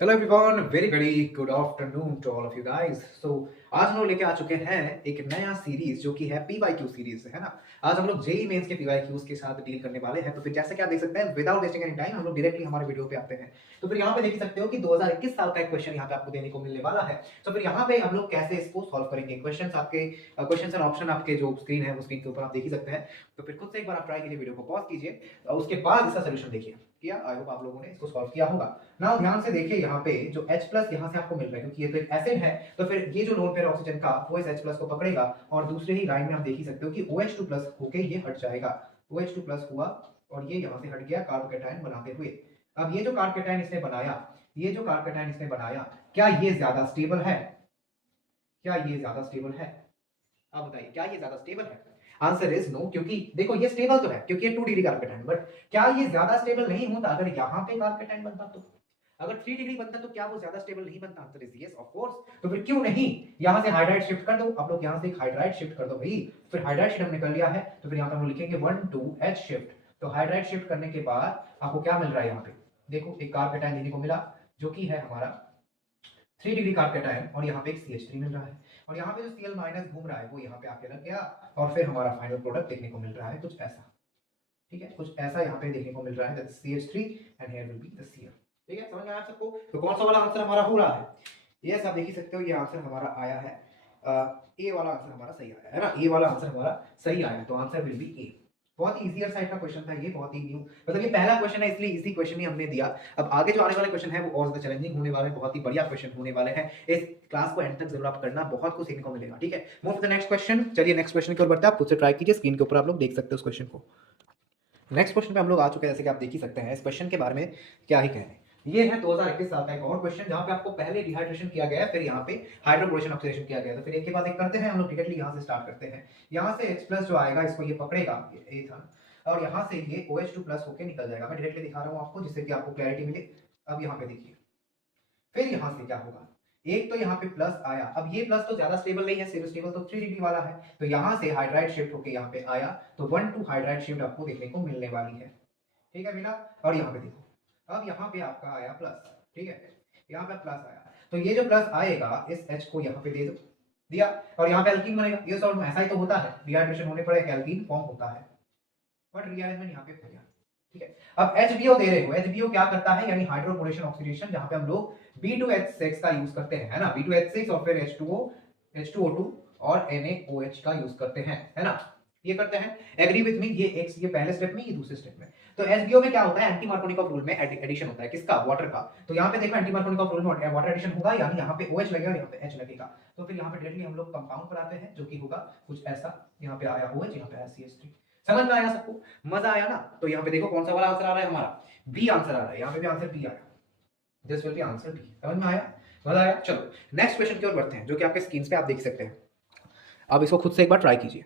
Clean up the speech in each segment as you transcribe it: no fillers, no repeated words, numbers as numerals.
Hello everyone, very very good afternoon to all of you guys. So आज हम लोग लेके आ चुके हैं एक नया सीरीज जो कि है पीवाईक्यू सीरीज, है ना। आज हम लोग जेई मेंस के पीवाईक्यूज के साथ डील करने वाले हैं। तो फिर जैसे कि आप देख सकते हैं, विदाउट वेस्टिंग एनी टाइम हम लोग डायरेक्टली हमारे वीडियो पे आते हैं। तो फिर यहाँ पे देख सकते हो कि 2021 साल का एक क्वेश्चन यहाँ पे आपको देने को मिलने वाला है। तो फिर यहाँ पे हम लोग कैसे इसको सॉल्व करेंगे, क्वेश्चन आपके क्वेश्चन एंड ऑप्शन आपके जो स्क्रीन है वो स्क्रीन के ऊपर आप देख ही सकते हैं। तो फिर खुद से एक बार आप ट्राई कीजिए, वीडियो को पॉज कीजिए और उसके बाद इसका सोल्यूशन देखिए। किया, आई होप आप लोगों ने इसको सॉल्व किया होगा। नाउ ध्यान से देखिए, यहाँ पे जो H प्लस यहाँ से आपको मिल रहा है, क्योंकि ये तो एक एसिड है, तो फिर ये जो लोन पेयर ऑक्सीजन का वो इस H प्लस को पकड़ेगा और दूसरे ही लाइन में आप देख ही सकते हो कि OH2 प्लस होके ये हट जाएगा। OH2 प्लस हुआ और ये यहाँ से हट गया कार्बोकेटायन बनाते हुए। अब ये जो कार्बोकेटायन इसने बनाया, क्या ये ज्यादा स्टेबल है? क्या ये ज्यादा स्टेबल है? आप बताइए, क्या ये ज्यादा स्टेबल है? आंसर इज नो, क्योंकि देखो ये स्टेबल तो है क्योंकि ये 2 डिग्री कार्बोकेटायन, बट क्या ये ज्यादा स्टेबल नहीं होता अगर यहाँ पे कार्बोकेटायन बनता तो? अगर 3 डिग्री बनता तो क्या वो ज्यादा स्टेबल नहीं बनता? Answer is yes, of course. तो फिर क्यों नहीं यहां से हाइड्राइड शिफ्ट कर दो, आप लोग यहां से एक हाइड्राइड शिफ्ट कर दो भाई। फिर हाइड्राइड शिफ्ट हमने कर लिया है, तो फिर यहां पे हम लिखेंगे 1 2 H शिफ्ट। तो हाइड्राइड शिफ्ट करने के बाद आपको क्या मिल रहा है? यहां पे देखो एक कार्बोकेटायन देने को मिला जो कि है हमारा 3 डिग्री कार्बोकेटायन और यहाँ पे एक CH3 मिल रहा है और यहाँ पे जो Cl माइनस घूम रहा है वो यहाँ पे आके लग गया और फिर हमारा फाइनल प्रोडक्ट देखने को मिल रहा है कुछ ऐसा। ठीक है, कुछ ऐसा यहाँ पे देखने को मिल रहा है, that is CH3 and here will be the Cl। ठीक है, समझ में आया आप सबको? तो कौन सा वाला आंसर हमारा हो रहा है? यस, आप देख ही सकते हो ये आंसर हमारा आया है, ए वाला आंसर हमारा सही आया है ना। ए वाला आंसर हमारा सही आया है, तो आंसर विल बी ए। बहुत इजियर साइड का क्वेश्चन था ये, बहुत ही न्यू, मतलब ये पहला क्वेश्चन है इसलिए इजी क्वेश्चन ही हमने दिया। अब आगे जो आने वाले क्वेश्चन है वो और ज्यादा चैलेंजिंग होने वाले हैं, बहुत ही बढ़िया क्वेश्चन होने वाले हैं। इस क्लास को एंड तक जरूर आप करना, बहुत कुछ सीखने को मिलेगा। ठीक है, move to the next question. चलिए नेक्स्ट क्वेश्चन की ओर बढ़ते हैं। आप खुद से ट्राई कीजिए, स्क्रीन के ऊपर आप लोग देख सकते हो उस क्वेश्चन को। नेक्स्ट क्वेश्चन पे हम लोग आ चुके हैं, जैसे कि आप देख ही सकते हैं। इस क्वेश्चन के बारे में क्या ही कहने, ये है 2021 साल का एक और क्वेश्चन जहां पे आपको पहले डिहाइड्रेशन किया गया है, फिर यहाँ पे हाइड्रोक्लोरेशन ऑक्सीडेशन किया गया है। तो फिर एक के बाद एक करते हैं हम लोग, डायरेक्टली यहाँ से स्टार्ट करते हैं। यहाँ से H प्लस जो आएगा इसको ये पकड़ेगा, ये एथन, और यहाँ से ये OH2 प्लस होकर निकल जाएगा। मैं डायरेक्टली दिखा रहा हूँ आपको जिससे कि आपको क्लैरिटी मिले। अब यहाँ पे देखिए, फिर यहाँ से क्या होगा, एक तो यहाँ पे प्लस आया, अब ये प्लस तो ज्यादा स्टेबल नहीं है, स्टेबल तो 3 डिग्री वाला है, तो यहाँ से हाइड्राइड शिफ्ट होके यहाँ पे आया, तो 1 2 हाइड्राइड शिफ्ट आपको देखने को मिलने वाली है। ठीक है मीना, और यहाँ पे देखो, अब यहाँ पे आपका आया प्लस। ठीक है, यहाँ पे प्लस आया, तो ये जो प्लस आएगा इस H को यहाँ पे दे दो, दिया, और यहाँ पे एल्कीन बनेगा। ये सॉल्व ऐसा ही तो होता है, डिहाइड्रेशन होने पर एक एल्कीन फॉर्म होता है, बट रीअरेंजमेंट यहाँ पे हो गया। ठीक है, अब HBO दे रहे हो, HBO क्या करता है, यानी हाइड्रोकोलेशन ऑक्सीडेशन, जहां पे हम लोग B2H6 का यूज करते हैं, है ना। B2H6 और फिर H2O, H2O2 और NaOH का यूज करते हैं, है ना। ये करते हैं, एग्री विथ मी। ये पहले स्टेप में, ये दूसरे स्टेप में। तो HBO में क्या होता है, एंटी मार्कोनिकॉफ रूल में एडिशन होता है, किसका? वाटर का। तो यहाँ पे देखो एंटी मार्कोनिकॉफ रूल में वाटर एडिशन होगा, यानी यहाँ पे OH लगेगा, यहाँ पे H लगेगा। तो फिर यहाँ पे डायरेक्टली हम लोग कंपाउंड पर आते हैं, जो कि होगा कुछ ऐसा। यहाँ पे आया OH, यहाँ पे आया CH3। समझ में आया सबको? मजा आया ना? तो यहाँ पे देखो कौन सा वाला आंसर आ रहा है हमारा, बी आंसर आ रहा है। यहाँ पे भी आंसर बी आया, this will be answer B. समझ में आया? मजा आया? चलो नेक्स्ट क्वेश्चन की ओर बढ़ते हैं, जो कि आपके स्क्रीन पे आप देख सकते हैं। अब इसको खुद से एक बार ट्राई कीजिए।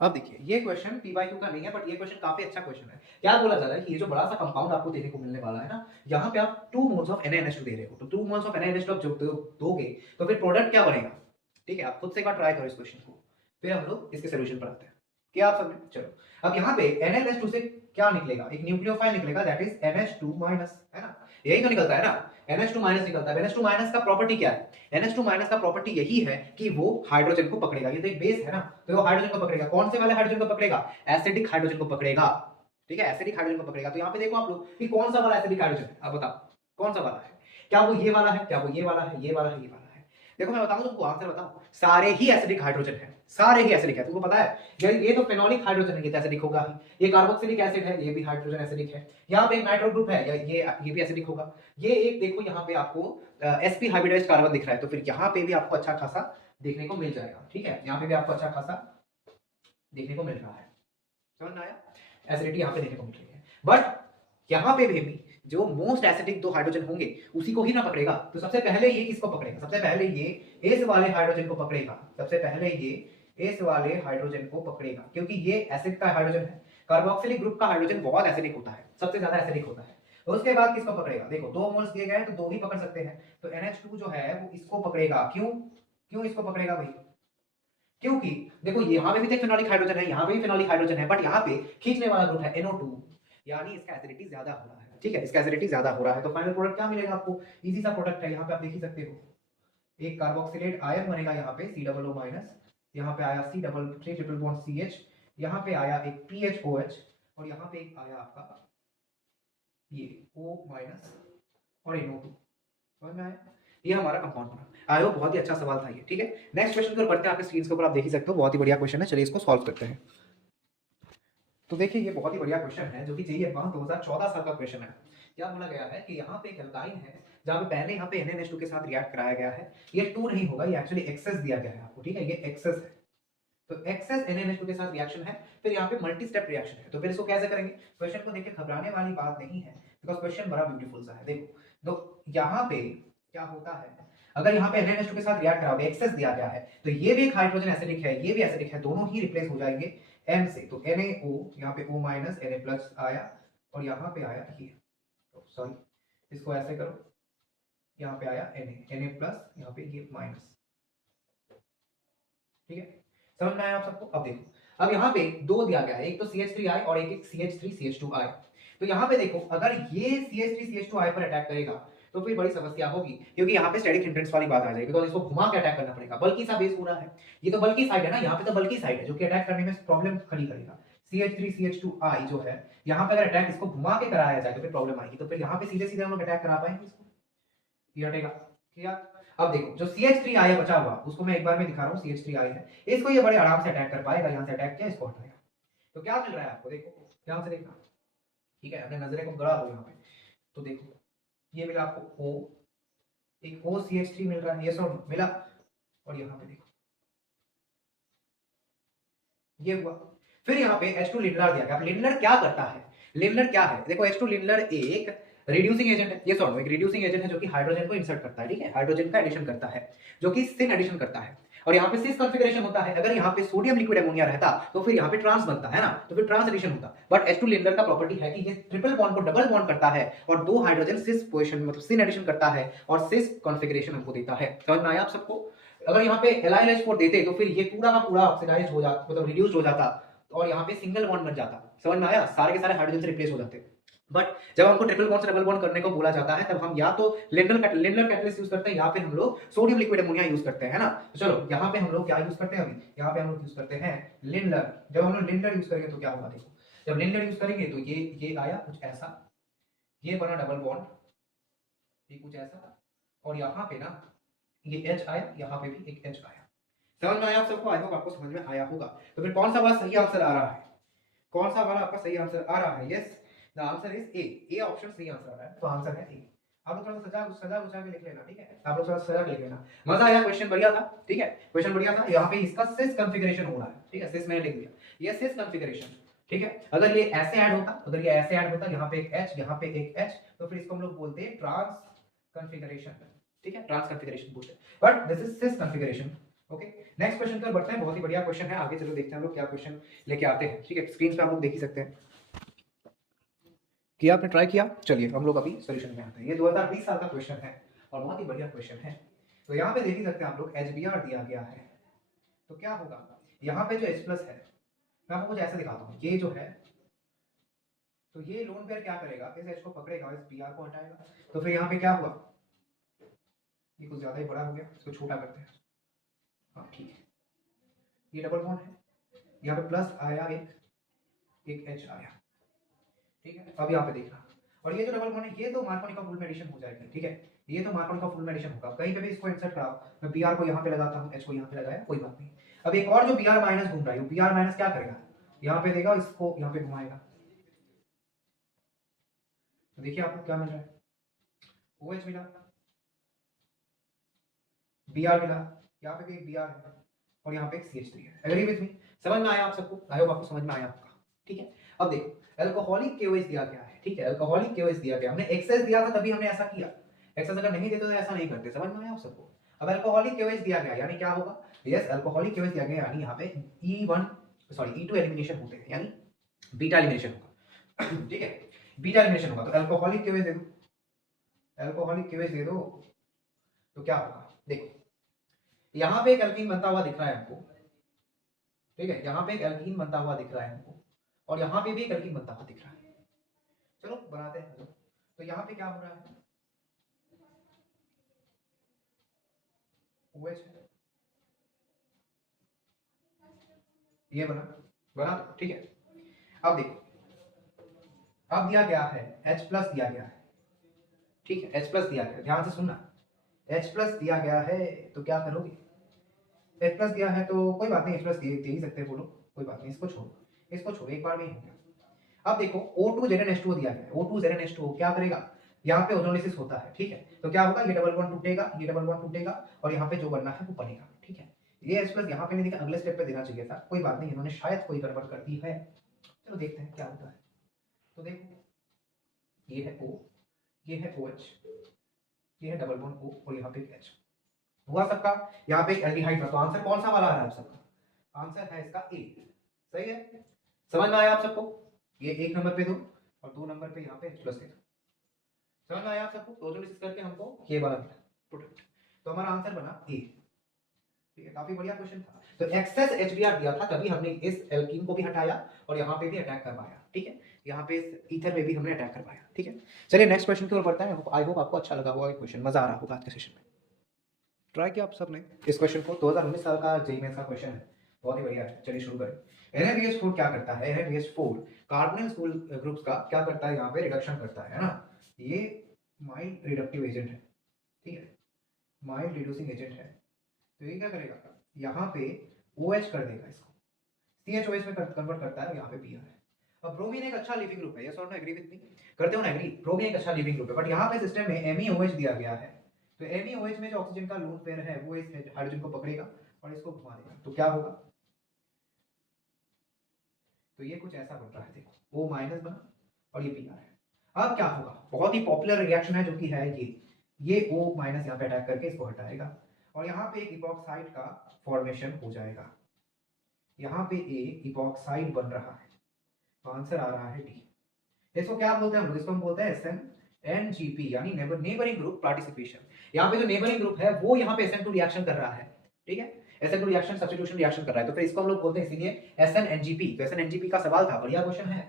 अब देखिए, ये क्वेश्चन पीवाईक्यू का नहीं है, बट ये क्वेश्चन काफी अच्छा क्वेश्चन है। क्या बोला जा रहा है कि ये जो बड़ा सा कंपाउंड आपको देखने को मिलने वाला है ना, यहाँ पे आप 2 मोल्स ऑफ NaNH2 दे रहे हो, तो 2 मोल्स ऑफ NaNH2 आप जब दोगे तो फिर प्रोडक्ट क्या बनेगा? ठीक है, आप खुद से एक बार ट्राई करो इस क्वेश्चन को, फिर हम लोग इसके सोल्यूशन पर आते हैं। क्या आप समझे? चलो, अब यहाँ पे NaNH2 से क्या निकलेगा? एक न्यूक्लियोफाइल निकलेगा, दैट इज NH2 माइनस, है ना। यही तो निकलता है ना, NH2 माइनस निकलता है। NH2 माइनस का प्रॉपर्टी क्या है? NH2 माइनस का प्रॉपर्टी यही है कि वो हाइड्रोजन को पकड़ेगा, ये तो एक बेस है ना, तो वो हाइड्रोजन को पकड़ेगा। कौन से वाले हाइड्रोजन को पकड़ेगा? एसिडिक हाइड्रोजन को पकड़ेगा। ठीक है, एसिडिक हाइड्रोजन को पकड़ेगा। तो यहाँ पे देखो आप लोग कि कौन सा वाला एसिडिक हाइड्रोजन है, अब बताओ कौन सा वाला है? क्या वो ये वाला है? क्या वो ये वाला है? ये वाला है, ये वाला है? देखो मैं बताऊं तुमको, आंसर बताओ, सारे ही एसिडिक हाइड्रोजन है, सारे ही एसिडिक है। तुमको पता है ये तो फेनोलिक हाइड्रोजन है, ये तो एसिडिक होगा ही। ये कार्बोक्सिलिक एसिड है, ये भी हाइड्रोजन एसिडिक है। यहाँ पे एक नाइट्रो ग्रुप है, ये भी एसिडिक होगा। ये एक देखो यहाँ पे आपको sp हाइब्रिडाइज्ड कार्बन दिख रहा है, तो फिर यहाँ पे भी आपको अच्छा खासा देखने को मिल जाएगा। ठीक है, यहाँ पे भी आपको अच्छा खासा देखने को मिल रहा है। समझ में आया? एसिडिटी यहाँ पे देखने को मिल रही है, बट यहाँ पे भी जो मोस्ट एसिडिक 2 हाइड्रोजन होंगे उसी को ही ना पकड़ेगा। तो सबसे पहले ये किसको पकड़ेगा? सबसे पहले ये एस वाले हाइड्रोजन को पकड़ेगा। सबसे पहले ये एस वाले हाइड्रोजन को पकड़ेगा, क्योंकि ये एसिड का हाइड्रोजन है। कार्बोक्सिलिक ग्रुप का हाइड्रोजन बहुत एसिडिक होता है, सबसे ज्यादा एसिडिक होता है। तो उसके बाद किसको पकड़ेगा? देखो 2 मोल्स दिए गए हैं तो 2 ही पकड़ सकते हैं, तो NH2 जो है वो इसको पकड़ेगा। क्यों क्यों इसको पकड़ेगा भाई? क्योंकि देखो यहाँ पे भी तो फेनोलिक हाइड्रोजन है, यहाँ पे भी फेनोलिक हाइड्रोजन है, बट यहाँ पे खींचने वाला ग्रुप है NO2, यानी इसका एसिडिटी ज्यादा हो रहा है। ठीक है, इसका एसिडिटी ज्यादा हो रहा है, तो फाइनल प्रोडक्ट क्या मिलेगा आपको? इजी सा प्रोडक्ट है, यहाँ पे आप देख ही सकते हो, एक कार्बोक्सिलेट आयन बनेगा यहाँ पे COO माइनस, यहाँ पे आया C double 3 triple bond CH, यहाँ पे आया एक PHOH, और यहाँ पे एक आया आपका ये O माइनस और NO2। समझ में आया? ये हमारा कंपाउंड बना। आई होप बहुत ही अच्छा सवाल था ये, ठीक है। नेक्स्ट क्वेश्चन की ओर बढ़ते हैं, आपके स्क्रीन के ऊपर आप देख ही सकते हो, बहुत ही बढ़िया क्वेश्चन है, चलिए इसको सॉल्व करते हैं। तो देखिए ये बहुत ही बढ़िया क्वेश्चन है, जो कि जेईई एडवांस 2014 साल का क्वेश्चन है। क्या बोला गया है कि यहाँ पे एक एल्काइन है, जहाँ पे पहले यहाँ पे NaNH2 के साथ रिएक्ट कराया गया है, ये 2 नहीं होगा, ये एक्चुअली एक्सेस दिया गया है आपको, ठीक है, ये एक्सेस है, तो एक्सेस NaNH2 के साथ रिएक्शन है, फिर यहाँ पे मल्टी स्टेप रिएक्शन है, तो फिर इसको कैसे करेंगे? क्वेश्चन को देखिए घबराने वाली बात नहीं है, बिकॉज क्वेश्चन बड़ा ब्यूटीफुल सा है। देखो तो यहाँ पे क्या होता है, अगर यहाँ पे NaNH2 के साथ रिएक्ट कराओगे, एक्सेस दिया गया है, तो ये भी एक हाइड्रोजन एसिडिक है, ये भी एसिडिक है, दोनों ही रिप्लेस हो जाएंगे N से, तो NaO, यहाँ पे O माइनस Na प्लस आया, और यहाँ पे आया ये, सॉरी इसको ऐसे करो, यहाँ पे आया Na प्लस, यहाँ पे ये माइनस, ठीक है, समझ में आया आप सबको? अब देखो, अब यहाँ पे दो दिया गया है, एक तो CH3I और एक CH3CH2I, तो यहाँ पे देखो अगर ये CH3CH2I पर अटैक करेगा तो फिर बड़ी समस्या होगी, क्योंकि यहाँ पे स्टैटिक हिंड्रेंस वाली बात आ जाएगी, तो इसको घुमा के अटैक करना पड़ेगा, बल्कि सा बेस पूरा है, ये तो बल्कि साइड है ना, यहाँ पे तो बल्कि साइड है, जो कि अटैक करने में प्रॉब्लम खड़ी करेगा। CH3CH2I जो है, यहाँ पे अगर अटैक इसको घुमा के कराया जाए तो फिर प्रॉब्लम आएगी, तो फिर यहाँ पे सीधे सीधे हम लोग अटैक करा पाएंगे इसको, ये हटेगा, किया। अब देखो जो CH3I बचा हुआ, उसको मैं एक बार में दिखा रहा हूँ, CH3I है, इसको ये बड़े आराम से अटैक कर पाएगा, यहाँ से अटैक किया, इसको हटाएगा, तो क्या मिल रहा है आपको? देखो ध्यान से देखना, ठीक है, अपने नजरे को गड़ा दो यहाँ पे, तो देखो ये मिला आपको O, एक OCH3 मिल रहा है, ये सब मिला, और यहाँ पे देखो ये हुआ, फिर यहाँ पे H2 लिंडर दिया गया। अब लिंडर क्या करता है? लिंडर क्या है? देखो H2 लिंडर एक रिड्यूसिंग एजेंट है, ये सॉरी एक रिड्यूसिंग एजेंट है, जो कि हाइड्रोजन को इंसर्ट करता है, ठीक है, हाइड्रोजन का एडिशन करता है, जो कि सिन एडिशन करता है, और यहाँ पे सिस कॉन्फ़िगरेशन होता है। अगर यहाँ पे सोडियम लिक्विड अमोनिया रहता तो फिर यहाँ पे ट्रांस बनता है ना, तो फिर ट्रांस एडिशन होता, बट H2 लिंडर का प्रॉपर्टी है कि ये ट्रिपल बॉन्ड को डबल बॉन्ड करता है, और दो हाइड्रोजन सिस पोजीशन मतलब सिन एडिशन करता है, और सिस कॉन्फ़िगरेशन हमको देता है। समझ में आया आप सबको? अगर यहाँ पे LiLH4 देते तो फिर ये पूरा का पूरा ऑक्सीडाइज हो जाता, मतलब रिड्यूस हो जाता, और यहाँ पे सिंगल बॉन्ड बन जाता। समझ में आया? सारे के सारे हाइड्रोजन से रिप्लेस हो जाते। बट जब हमको ट्रिपल बॉन्ड से डबल बॉन्ड करने को बोला जाता है, तब हम या तो लिंडर कैटलिस्ट यूज करते हैं, या फिर हम लोग सोडियम लिक्विड अमोनिया यूज करते हैं, है ना। तो चलो यहाँ पे हम लोग क्या यूज करते हैं? अभी यहाँ पे हम लोग यूज करते हैं लिंडर। जब हम लोग लिंडर यूज करेंगे तो क्या होगा? देखो, जब लिंडर यूज करेंगे तो ये आया कुछ ऐसा, ये बना डबल बॉन्ड, ये कुछ ऐसा, और यहाँ पे ना ये H आया, यहाँ पे भी एक H आया। समझ में आया आप सबको? आई होप आपको समझ में आया होगा। तो फिर कौन सा वाला सही आंसर आ रहा है? कौन सा वाला आपका सही आंसर आ रहा है? Yes, the answer is A option सही आंसर आ रहा है, तो आंसर है ए। आप लोग थोड़ा सा सजा बुझा के लिख लेना, ठीक है, आप लोग थोड़ा सजा के लिख लेना। मजा आया? क्वेश्चन बढ़िया था, ठीक है, क्वेश्चन बढ़िया था। यहाँ पे इसका सिस कॉन्फ़िगरेशन हो रहा है, ठीक है, सिस मैंने लिख दिया, ये सिस कॉन्फ़िगरेशन, ठीक है। अगर ये ऐसे ऐड होता, अगर ये ऐसे ऐड होता, यहाँ पे एक H, यहाँ पे एक H, तो फिर इसको हम लोग बोलते हैं ट्रांस कॉन्फ़िगरेशन, ठीक है, ट्रांस कॉन्फ़िगरेशन बोलते हैं, but this is sis configuration. Okay, next question पर बढ़ते हैं, बहुत ही बढ़िया क्वेश्चन है, आगे चलो देखते हैं हम लोग क्या क्वेश्चन लेके आते हैं, ठीक है। स्क्रीन पे आप लोग देख ही सकते हैं, किया आपने, ट्राई किया। चलिए हम लोग अभी सॉल्यूशन में आते हैं। ये 2020 साल का क्वेश्चन है और बहुत ही बढ़िया क्वेश्चन है। तो यहाँ पे देख ही सकते हैं आप लोग, HBr दिया गया है, तो क्या होगा? यहाँ पे जो H प्लस है, मैं आपको कुछ ऐसा दिखाता हूँ, ये जो है, तो ये लोन पेयर क्या करेगा? इस H को पकड़ेगा, इस Br को हटाएगा, तो फिर यहाँ पे क्या हुआ? ये कुछ ज्यादा ही बड़ा हो गया, इसको छोटा करते हैं, हाँ ठीक है, ये डबल बॉन्ड है, यहाँ पे प्लस आया, एक H आया, ठीक है। अब यहाँ पे देखना, और ये जो डबल बॉन्ड है, ये तो मार्कोनी का फुल में एडिशन हो जाएगी, ठीक है, ये तो मार्कोनी का फुल में एडिशन होगा। कहीं पे भी इसको इंसर्ट कराओ, मैं Br को यहाँ पे लगाता हूँ, H को यहाँ पे लगाया, कोई बात नहीं। अब एक और जो Br माइनस घूम रहा है, Br माइनस क्या करेगा? यहाँ पे देगा, इसको यहाँ पे घुमाएगा, तो देखिए आपको क्या मिल रहा है? OH मिला, Br मिला, यहाँ पे भी एक Br है, और यहाँ पे एक CH3 है। Agree with me? समझ में आया आप सबको? आई होप आपको समझ में आया आपका, ठीक है। अब देखो अल्कोहलिक KOH दिया गया है, ठीक है, अल्कोहलिक KOH दिया गया, हमने एक्सेस दिया था तभी हमने ऐसा किया, एक्सेस अगर नहीं देते तो ऐसा नहीं करते। समझ में आया आप सबको? अब अल्कोहलिक KOH दिया गया, यानी क्या होगा? यस, अल्कोहलिक KOH दिया गया, यानी यहाँ पे E2 एलिमिनेशन होते हैं, यानी बीटा एलिमिनेशन होगा, ठीक है, बीटा एलिमिनेशन होगा। तो अल्कोहलिक KOH दे दो, अल्कोहलिक KOH दे दो, तो क्या होगा? देखो यहाँ पे एक एल्कीन बनता हुआ दिख रहा है आपको, ठीक है, यहाँ पे एक एल्कीन बनता हुआ दिख रहा है हमको, और यहाँ पे भी एक एल्कीन बनता हुआ दिख रहा है। चलो बनाते हैं, तो यहाँ पे क्या हो रहा है, OH है, ये बना बना ठीक है। अब देखो, अब दिया गया है H प्लस दिया गया है, ठीक है, H प्लस दिया गया, ध्यान से सुनना, H प्लस दिया गया है तो क्या करोगे, H प्लस दिया है तो कोई बात नहीं, H प्लस दे ही सकते हैं, बोलो कोई बात नहीं, इसको छोड़ो एक बार में ही हो गया। अब देखो O2 ZnH2 दिया गया है, O2 ZnH2 क्या करेगा, यहाँ पे ओजोलिसिस होता है, ठीक है, तो क्या होगा, ये डबल बॉन्ड टूटेगा, ये डबल बॉन्ड टूटेगा और यहाँ पे जो बनना है वो बनेगा, ठीक है। ये H प्लस यहाँ पे नहीं दिखा, अगले स्टेप पे देना चाहिए था, कोई बात नहीं, इन्होंने शायद कोई गड़बड़ कर दी है, चलो देखते हैं क्या होता है। तो देखो ये है O, ये है OH, ये है डबल बॉन्ड O और यहाँ पे H हुआ सबका, यहाँ पे एक एल्डिहाइड था, तो आंसर कौन सा वाला आ रहा है आप सबका, आंसर है इसका ए, सही है, समझ में आया आप सबको, ये एक नंबर पे दो और 2 नंबर पे यहाँ पे H प्लस दे दो, समझ में आया आप सबको, ओजोलिसिस करके हमको ये वाला मिला प्रोडक्ट, तो हमारा आंसर बना ए, ठीक है, काफी बढ़िया क्वेश्चन था। तो एक्सेस HBr दिया था, तभी हमने इस एल्कीन को भी हटाया और यहाँ पे भी अटैक करवाया, ठीक है, यहाँ पे इस ईथर में भी हमने अटैक करवाया, ठीक है। चलिए नेक्स्ट क्वेश्चन की ओर बढ़ते हैं, आई होप आपको अच्छा लगा होगा क्वेश्चन, मजा आ रहा होगा आज के सेशन में, ट्राई किया आप सबने इस क्वेश्चन को, 2019 साल का जेईई मेंस का क्वेश्चन है, बहुत ही बढ़िया है। चलिए शुरू करें। NaBH4 क्या करता है, NaBH4 कार्बोनिल स्कूल ग्रुप्स का क्या करता है, यहाँ पे रिडक्शन करता है ना, ये माइल्ड रिडक्टिव एजेंट है, ठीक है, माइल्ड रिड्यूसिंग एजेंट है, तो ये क्या करेगा, यहाँ पे OH कर देगा, इसको CHOH में कन्वर्ट करता है, यहाँ पे Br है। अब ब्रोमीन एक अच्छा लिविंग ग्रुप है, यस और नो, एग्री विद मी, करते हो ना एग्री, ब्रोमीन एक अच्छा लिविंग ग्रुप है, बट यहाँ पे सिस्टम में MEOH दिया गया है, तो MEOH में जो ऑक्सीजन का लोन पेयर है वो इस हाइड्रोजन को पकड़ेगा और इसको घुमा देगा, तो क्या होगा, तो ये कुछ ऐसा बन रहा है, देखो O माइनस बना और ये Br है। अब क्या होगा, बहुत ही पॉपुलर रिएक्शन है जो कि है ये O माइनस यहाँ पे अटैक करके इसको हटाएगा और यहाँ पे एक इपॉक्साइड का फॉर्मेशन हो जाएगा, यहाँ पे एक इपॉक्साइड बन रहा है, तो आंसर आ रहा है डी। इसको क्या बोलते हैं हम लोग, इसको हम बोलते हैं SNNGP यानी नेबरिंग ग्रुप पार्टिसिपेशन। यहाँ पे जो नेबरिंग ग्रुप है वो यहाँ पे SN2 रिएक्शन कर रहा है, ठीक है, SN2 रिएक्शन सब्स्टिट्यूशन रिएक्शन कर रहा है, तो फिर इसको हम लोग बोलते हैं इसीलिए SNNGP। तो SNNGP का सवाल था, बढ़िया क्वेश्चन है,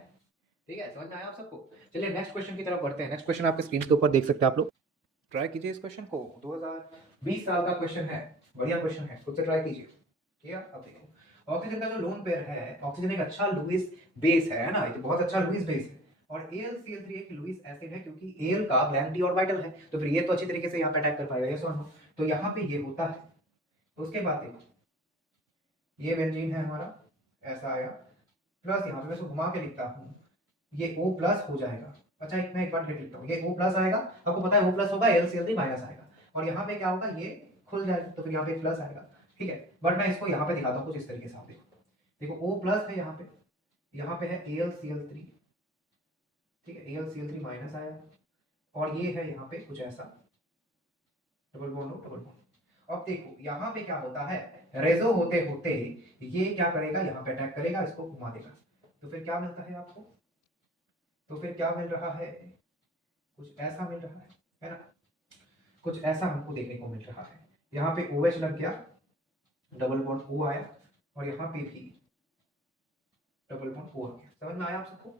ठीक है, समझ में आया आप सबको। चलिए नेक्स्ट क्वेश्चन की तरफ बढ़ते हैं, नेक्स्ट क्वेश्चन आपके स्क्रीन के ऊपर देख सकते हैं आप लोग, ट्राई कीजिए इस क्वेश्चन को, 2020 साल का क्वेश्चन है, बढ़िया क्वेश्चन है, खुद से ट्राई कीजिए, ठीक है। अब देखो ऑक्सीजन का जो लोन पेयर है, ऑक्सीजन एक अच्छा लुईस बेस है ना, ये बहुत अच्छा लुईस बेस है और AlCl3 एक लुईस एसिड है, क्योंकि Al का ब्लैंक डी ऑर्बिटल है, तो फिर ये तो अच्छी तरीके से यहाँ पे अटैक कर पाएगा, यस और नो, तो यहाँ पे ये होता है। तो उसके बाद देखो ये बेंजीन है हमारा, ऐसा आया, प्लस यहाँ पे मैं इसको घुमा के लिखता हूँ, ये O प्लस हो जाएगा, अच्छा मैं एक बार लिख लिखता हूँ, ये O प्लस आएगा, आपको पता है O प्लस होगा, AlCl3 माइनस आएगा और यहाँ पे क्या होगा, ये खुल जाएगा, तो फिर यहाँ पे प्लस आएगा, ठीक है, बट मैं इसको यहाँ पे दिखाता हूँ कुछ इस तरीके से, आप देखो O प्लस है यहाँ पे है AlCl3, ठीक है, AlCl3 माइनस आया और ये है यहाँ पे कुछ ऐसा, डबल बॉन्ड डबल बॉन्ड। अब देखो यहाँ पे क्या होता है, रेजो होते होते ये क्या करेगा, यहाँ पे अटैक करेगा, इसको घुमा देगा, तो फिर क्या मिलता है आपको, तो फिर क्या मिल रहा है, कुछ ऐसा मिल रहा है ना, कुछ ऐसा हमको देखने को मिल रहा है, यहाँ पे OH लग गया, डबल बॉन्ड O आया और यहाँ पे भी डबल बॉन्ड O आ गया, समझ में आया आप सबको,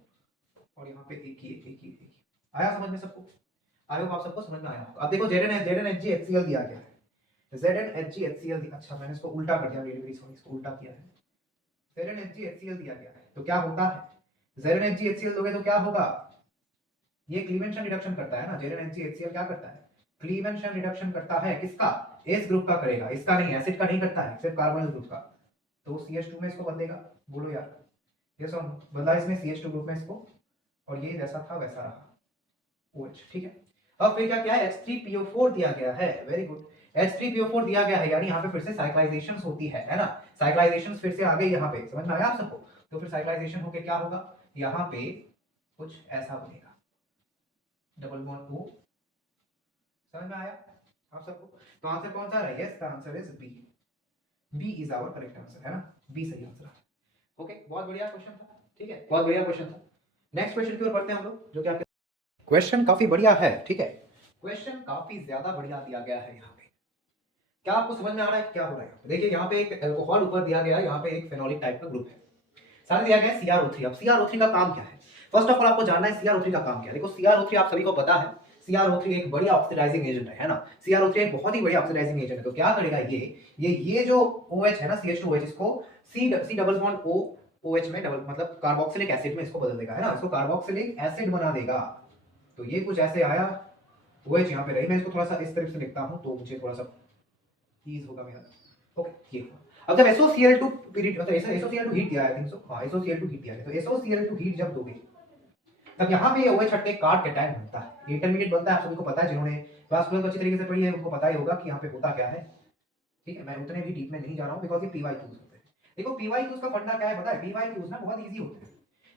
और यहाँ पे एक ही आया समझ में सबको, आई होप आप सबको समझ में आया होगा। अब देखो ZnHgHCl दिया गया है, ZnHgHCl, अच्छा मैंने इसको उल्टा कर दिया, वेरी सॉरी, इसको उल्टा किया है, ZnHgHCl दिया गया है, तो क्या होता है, ZnHgHCl दोगे तो क्या होगा, ये क्लीवेंशन रिडक्शन करता है ना, ZnHgHCl क्या करता है, क्लीवेंशन रिडक्शन करता है, किसका, एस ग्रुप का करेगा, इसका नहीं, एसिड का नहीं करता है, सिर्फ कार्बोनिल ग्रुप का, तो CH2 में इसको बदलेगा, बोलो यार, यस और नो, बदला इसमें CH2 ग्रुप में इसको, और ये जैसा था वैसा रहा OH, ठीक है। अब फिर क्या है, H3PO4 दिया गया है, वेरी गुड, H3PO4 दिया गया है, यानी यहाँ पे फिर से साइक्लाइजेशन होती है ना, साइक्लाइजेशन फिर से आ गई यहाँ पे, समझ में आया आप सबको, तो फिर साइक्लाइजेशन होके क्या होगा, यहाँ पे कुछ ऐसा बनेगा, डबल बॉन्ड O, समझ में आया आप सबको, तो आंसर कौन सा आ रहा है, yes the answer is B is our correct answer, है ना, बी सही आंसर है, ओके, बहुत बढ़िया क्वेश्चन था, ठीक है, बहुत बढ़िया क्वेश्चन था। नेक्स्ट क्वेश्चन की ओर बढ़ते हैं हम लोग, जो कि आपके क्वेश्चन काफी बढ़िया है, ठीक है, क्वेश्चन काफी ज्यादा बढ़िया दिया गया है यहाँ पे, क्या आपको समझ में आ रहा है क्या हो रहा है, देखिए यहाँ पे एक अल्कोहल ऊपर दिया गया है, यहाँ पे एक फेनोलिक टाइप का ग्रुप है, साथ दिया गया है CrO3। अब CrO3 का काम क्या है, फर्स्ट ऑफ ऑल आपको जानना है CrO3 का काम क्या है। देखो CrO3 आप सभी को पता है, CrO3 एक बढ़िया ऑक्सीडाइजिंग एजेंट है ना। CrO3 एक बहुत ही बढ़िया ऑक्सीडाइजिंग एजेंट है। तो क्या करेगा ये जो OH है ना, CH2OH, इसको C double bond O OH में डबल मतलब कार्बोक्सिलिक एसिड में इसको बदल देगा, है ना, इसको कार्बोक्सिलिक एसिड बना देगा। तो ये कुछ ऐसे आया, OH यहाँ पे रही, मैं इसको थोड़ा सा इस तरफ से लिखता हूँ तो मुझे थोड़ा सा ईज होगा मेरा। ओके, ये अब जब SOCl2 पीरियड मतलब SOCl2 हीट दिया है, आई थिंक सो, हाँ SOCl2 हीट दिया है, तो SOCl2 हीट जब दोगे तब यहाँ पे ये OH हट के कार्ब कैटायन बनता है, इंटरमीडिएट बनता है। आप सभी को पता है, जिन्होंने क्लास 12 अच्छी तरीके से पढ़ी है उनको पता ही होगा कि यहाँ पे होता क्या है। ठीक है, मैं उतने भी डीप में नहीं जा रहा हूँ बिकॉज ये PYQs होते हैं। देखो PYQs का फंडा क्या है पता है, PYQs ना बहुत इजी होते हैं।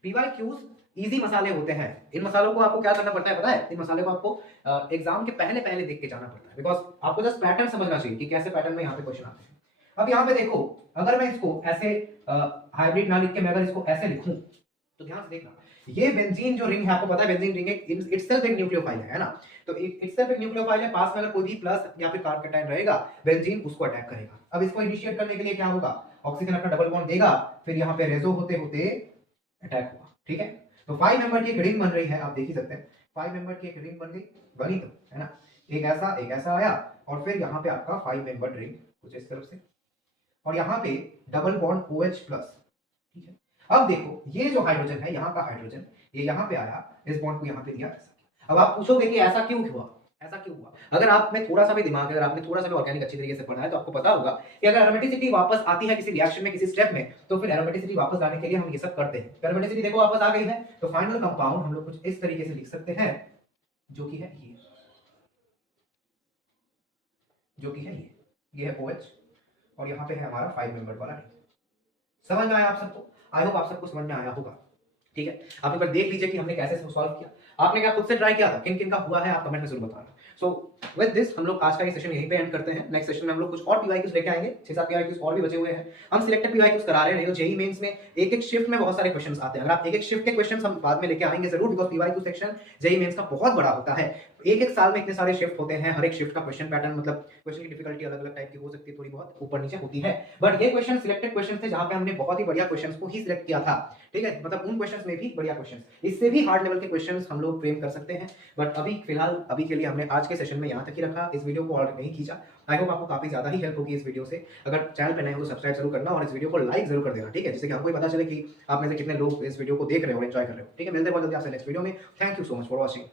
PYQs इजी मसाले होते हैं। इन मसालों को आपको क्या करना पड़ता है पता है, इन मसाले को आपको एग्जाम के पहले पहले देख के जाना पड़ता है, बिकॉज आपको जस्ट पैटर्न समझना चाहिए कि कैसे पैटर्न में यहाँ पे क्वेश्चन आते हैं। अब यहाँ पे देखो, अगर मैं इसको ऐसे हाइब्रिड ना लिख के मैं अगर इसको ऐसे लिखूं तो ध्यान से देखना, ये बेंजीन जो रिंग है, आपको पता है बेंजीन रिंग एक इटसेल्फ एक न्यूक्लियोफाइल है ना, तो इटसेल्फ एक न्यूक्लियोफाइल है, पास में अगर कोई भी प्लस या फिर कार्ब कैटायन रहेगा बेंजीन उसको अटैक करेगा। अब इसको इनिशिएट करने के लिए क्या होगा, ऑक्सीजन अपना डबल बॉन्ड देगा, फिर यहाँ पे रेजो होते होते अटैक होगा। ठीक है, तो 5 मेंबर की एक रिंग बन रही है, आप देख ही सकते हैं 5 मेंबर की एक रिंग बन गई, बनी तो है ना, एक ऐसा आया और फिर यहाँ पे आपका 5 मेंबर रिंग कुछ इस तरफ से, और यहाँ पे डबल बॉन्ड OH प्लस। ठीक है, अब देखो ये जो हाइड्रोजन है, यहाँ का हाइड्रोजन ये यहाँ पे आया, इस बॉन्ड को यहाँ पे दिया, ऐसा किया। अब आप पूछोगे कि ऐसा क्यों हुआ, ऐसा क्यों हुआ। अगर आप में थोड़ा सा भी दिमाग, अगर आपने थोड़ा सा भी ऑर्गेनिक अच्छी तरीके से पढ़ा है तो आपको पता होगा कि अगर एरोमेटिसिटी वापस आती है किसी रिएक्शन में, किसी स्टेप में, तो फिर एरोमेटिसिटी वापस लाने के लिए हम ये सब करते हैं। एरोमेटिसिटी देखो वापस आ गई है, तो फाइनल कंपाउंड हम लोग कुछ इस तरीके से लिख सकते हैं, जो कि है ये है OH और यहाँ पे है हमारा 5 मेंबर वाला रिंग। समझ में आया आप सबको? आई होप आप सबको समझ में आया होगा। ठीक है, आप एक बार देख लीजिए कि हमने कैसे सॉल्व किया। आपने क्या खुद से ट्राई किया था, किन किन का हुआ है आप कमेंट में जरूर बताना। सो विद दिस हम लोग आज का ये सेशन यहीं पे एंड करते हैं। नेक्स्ट सेशन में हम लोग कुछ और PYQs लेके आएंगे, 6-7 PYQs और भी बचे हुए हैं। हम सिलेक्टेड PYQs करा रहे हैं, नहीं तो जेईई मेंस में एक एक शिफ्ट में बहुत सारे क्वेश्चंस आते हैं। अगर आप एक एक शिफ्ट के क्वेश्चंस हम बाद में लेके आएंगे जरूर, because PYQ section JEE mains का बहुत बड़ा होता है। एक साल में इतने सारे शिफ्ट होते हैं, हर एक शिफ्ट का क्वेश्चन पैटर्न मतलब क्वेश्चन की डिफिकल्टी अलग अलग टाइप की हो सकती है, थोड़ी बहुत ऊपर नीचे होती है, बट ये क्वेश्चन सिलेक्टेड क्वेश्चन थे जहां पे हमने बहुत ही बढ़िया क्वेश्चंस को ही सिलेक्ट किया था। ठीक है, मतलब उन क्वेश्चंस में भी बढ़िया क्वेश्चंस, इससे भी हार्ड लेवल के क्वेश्चंस हम लोग फ्रेम कर सकते हैं, बट अभी फिलहाल अभी के लिए हमने आज के सेशन में यहाँ तक ही रखा, इस वीडियो को और नहीं खींचा। आई होप आपको काफी ज्यादा ही हेल्प होगी इस वीडियो से। अगर चैनल पे नए हो तो सब्सक्राइब जरूर करना और इस वीडियो को लाइक जरूर कर देना। ठीक है, जिससे कि हमको भी पता चले कि आप में से कितने लोग इस वीडियो को देख रहे हो और एंजॉय कर रहे हो। ठीक है, मिलते हैं बहुत जल्दी आपसे नेक्स्ट वीडियो में। Thank you so much for watching.